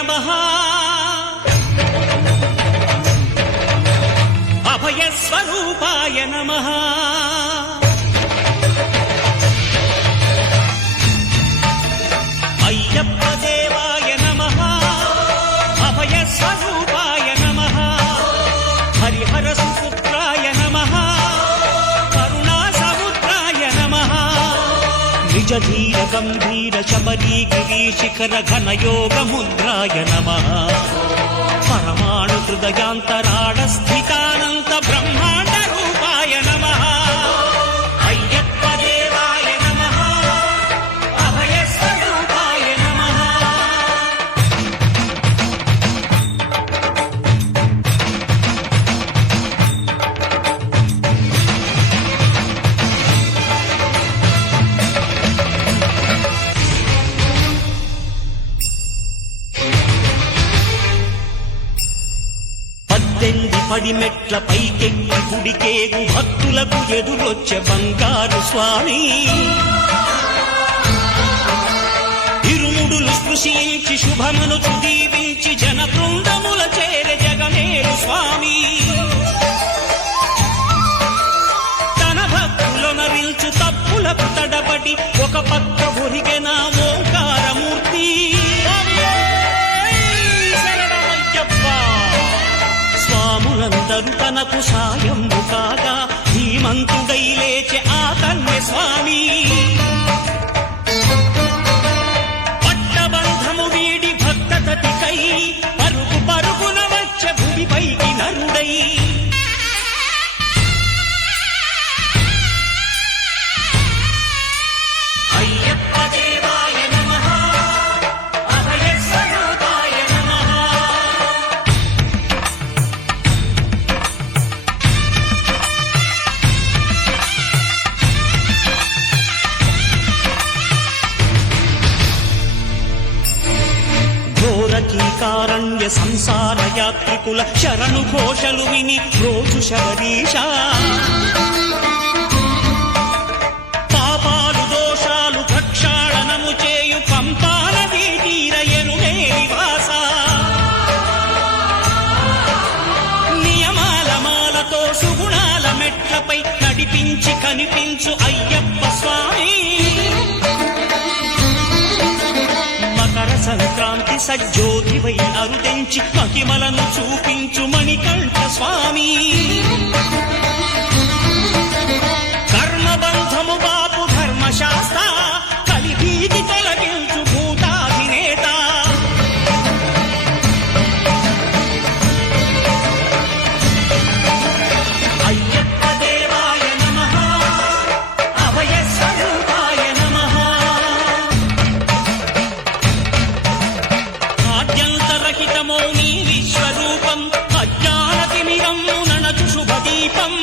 నమః అభయస్వరూపాయ నమః అయ్యప్ప దేవాయ నమః అభయస్వరూపాయ నమః హరిహర సుపుత్రాయ నమః కరుణాసముద్రాయ నమః నిజ ధీర గంభీర శబరీ గిరీశిఖర ఘనయోగ ముద్రాయ నమః పరమాణు హృదయాంతరాళ స్థితానంత బ్రహ్మాండ రూపాయ నమః అయ్యప్ప దేవాయ నమః అభయస్వరూపాయ నమః పడిమెట్ల పైకెక్కి గుడికేగు భక్తులకు ఎదురొచ్చే బంగారు స్వామి ఇరుముడులు స్పృశించి శుభమును దీవించి జన బృందముల చేరే జగమేలు స్వామి తన భక్తులనరించు తప్పులకు తడబడి ఒక పక్క ఒరిగెన ఓంకారమూర్తి స్వాములందరూ తనకు సాయము కాగా ధీమంతుడై లేచే ఆ కన్య స్వామి పట్టబంధము వీడి భక్తతటికై పరుగు పరుగున వచ్చే భూమిపైకి నరుడై అయ్యప్ప దేవాయ నమః అభయస్వరూపాయ నమః ఘోరకీకారణ్య సంసార యాత్రికుల శరణు ఘోషలు విని రోజు శబరీష పాపాలు దోషాలు ప్రక్షాళనము చేయు పంపాల తీరయనునే నివాస నియమాల మాలతో సుగుణాల మెట్లపై నడిపించి కనిపించు అయ్యప్ప స్వామి సంక్రాంతి సజ్జోతివై అరుదెంచి మహిమలను చూపించు మణికంఠ స్వామి కర్మబంధము బాపు ధర్మశాస్త్ర కలిభీతి తొలగించు భూతాధినేత అయ్యప్ప దేవాయ నమః అభయస్వరూపాయ నమః ఆద్యంతరహితమో నీ విశ్వరూపం అజ్ఞానతిమిరము ననచు శుభదీపం